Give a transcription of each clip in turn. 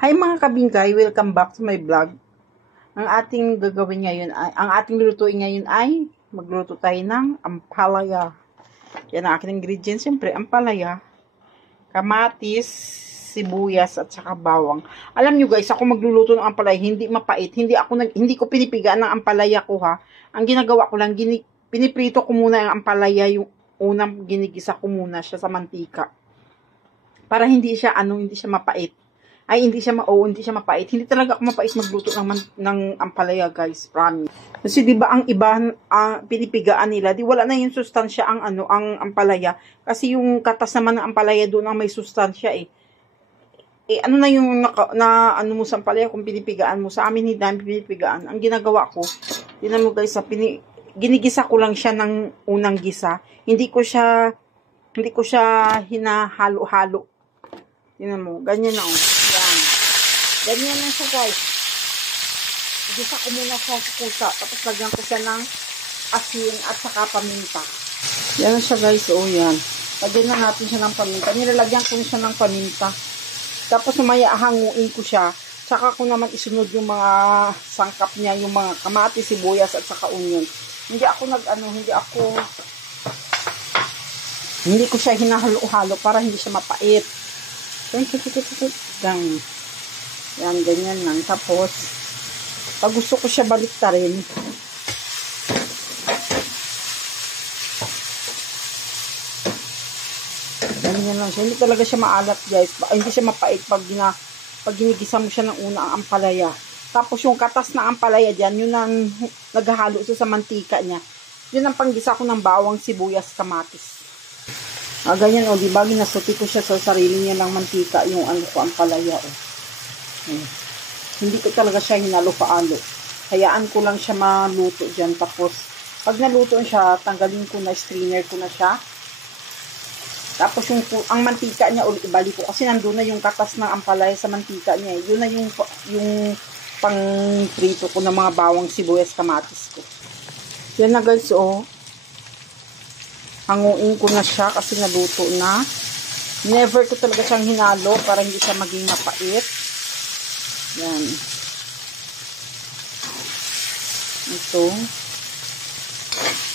Hi mga kabingkay, welcome back to my vlog. Ang ating gagawin ngayon ay, ang ating lulutuin ngayon ay magluto tayo ng ampalaya. Yan ang aking ingredients, siyempre ampalaya, kamatis, sibuyas at saka bawang. Alam nyo guys, ako magluluto ng ampalaya, hindi mapait. Hindi ko pinipigaan ng ampalaya ko ha. Ang ginagawa ko lang, piniprito ko muna ang ampalaya, yung unang ginigisa ko muna siya sa mantika. Para hindi siya mapait. Hindi siya mapait. Hindi talaga ako mapait magluto ng ampalaya, guys. Promise. Kasi 'di ba ang iba pinipigaan nila, di wala na yung sustansya ang ampalaya. Kasi yung katas naman ng ampalaya doon ang may sustansya eh. Ano na yung mo sa ampalaya kung pinipigaan mo? Sa amin hindi namin pinipigaan. Ang ginagawa ko, tingnan mo guys, ginigisa ko lang siya ng unang gisa. Hindi ko siya hinahalo-halo. Tingnan mo, ganyan na Ganyan na siya guys. Igisa ko muna sa kusa. Tapos lagyan ko siya ng asin at saka paminta. Yan na siya guys. O yan. Lagyan na natin siya ng paminta. Nilalagyan ko siya ng paminta. Tapos mamaya hanguin ko siya. Saka ko naman isunod yung mga sangkap niya. Yung mga kamatis, sibuyas at saka onion. Hindi ko siya hinahalo-halo para hindi siya mapait. Yan, ganyan lang. Tapos, pag gusto ko siya baliktarin, ganyan lang siya. Hindi talaga siya maalat, guys. Hindi siya mapait pag ginigisa mo siya ng una ang ampalaya. Tapos, yung katas na ampalaya dyan, yun ang naghahalo siya sa mantika niya. Yun ang panggisa ko ng bawang, sibuyas, kamatis. Ganyan, diba? Ginasuti ko siya sa sarili niya ng mantika, yung ampalaya, Hindi ko talaga siya hinalo-paalo. Hayaan ko lang siya maluto dyan. Tapos, pag naluto siya, tanggalin ko na, strainer ko na siya. Tapos, ang mantika niya, ulit ibalik ko. Kasi nandun na yung katas ng ampalaya sa mantika niya. Yun na yung pang-prito ko ng mga bawang, sibuyas, kamatis ko. Yan na guys, Hanguin ko na siya kasi naluto na. Never ko talaga siyang hinalo para hindi siya maging mapait. Yan. Ito.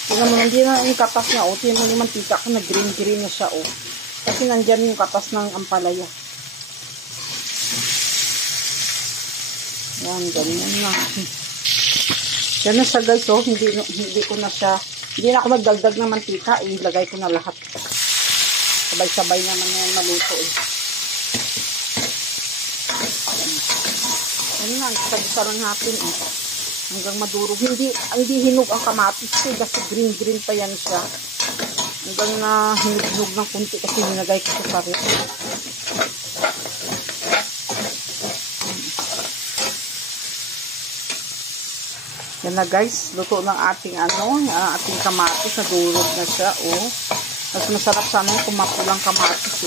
Tingnan mo, nandiyan na yung katas niya, Tingnan mo yung mantika ko na green-green na siya, Kasi nandiyan yung katas ng ampalaya. Yan, ganyan na. Yan na siya, guys, Hindi ko na siya, hindi na ako magdagdag ng mantika, ilagay ko na lahat. Sabay-sabay naman yan maluto, Yan lang, isa lang natin, Hanggang madurog. Hindi hinog ang kamatis kasi green-green pa yan siya. Hanggang na hinog ng kunti kasi nilagay ko sa parit. Yan na guys, luto ng ating ating kamatis, nadurog na siya, Mas masarap sana kung mapulang kamatis,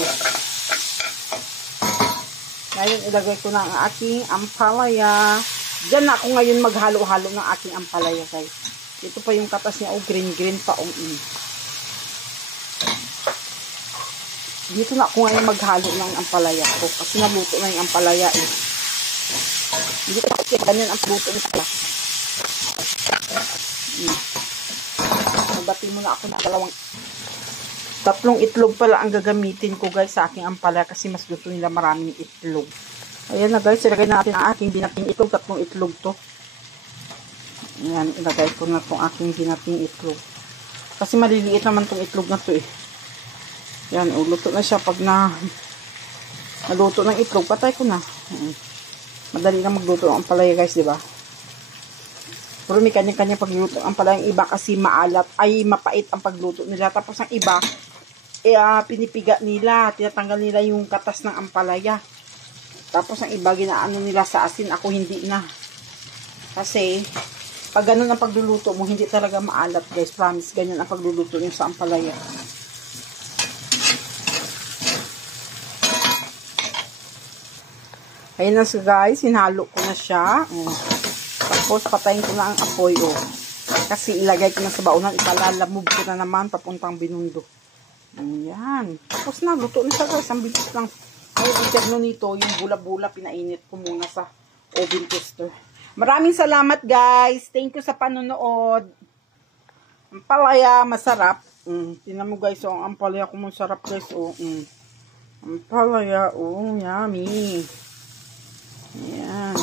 Ngayon, ilagay ko na ang aking ampalaya. Diyan na ako ngayon maghalo-halo ng aking ampalaya, guys. Ito pa yung katas niya, green-green pa, Dito na ako ngayon maghalo ng ampalaya ko. Kasi naluto na yung ampalaya, Hindi ko kasi ganyan ang luto nito. Magbati muna ako ng tatlong itlog pala ang gagamitin ko guys sa aking ampalaya kasi mas gusto nila maraming itlog. Ayan na guys, ilagay natin ang aking binating itlog. Tatlong itlog to. Ayan, ilagay ko na itong aking binating itlog. Kasi maliliit naman itong itlog na to Ayan, luto na siya. Pag naluto ng itlog, patay ko na. Madali na magluto ng ampalaya guys, diba? Pero may kanya-kanya pagluto ang ampalaya. Yung iba kasi mapait ang pagluto nila. Tapos ang iba, pinipiga nila, tinatanggal nila yung katas ng ampalaya. Tapos ang iba, ginaano nila sa asin. Ako hindi na. Kasi, pag ganun ang pagluluto mo, hindi talaga maalat guys. Promise, ganyan ang pagluluto nyo sa ampalaya. Ayun na siya guys, hinalo ko na siya. Tapos patayin ko na ang apoy Kasi ilagay ko na sa baunan, ipalalamove ko na naman papuntang binundo. Ayan. Tapos na, luto na siya guys. Ang bilis lang. Ngayon, interno nito, yung bula-bula, pinainit ko muna sa oven toaster. Maraming salamat, guys. Thank you sa panonood. Ampalaya, masarap. Tingnan mo, guys. Oh, ang ampalaya ko masarap, guys. Oh, ampalaya. Oh, yummy. Ayan.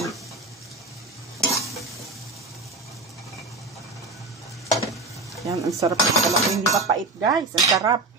Yan, ang sarap pala. Hindi mapait, guys. Ang sarap.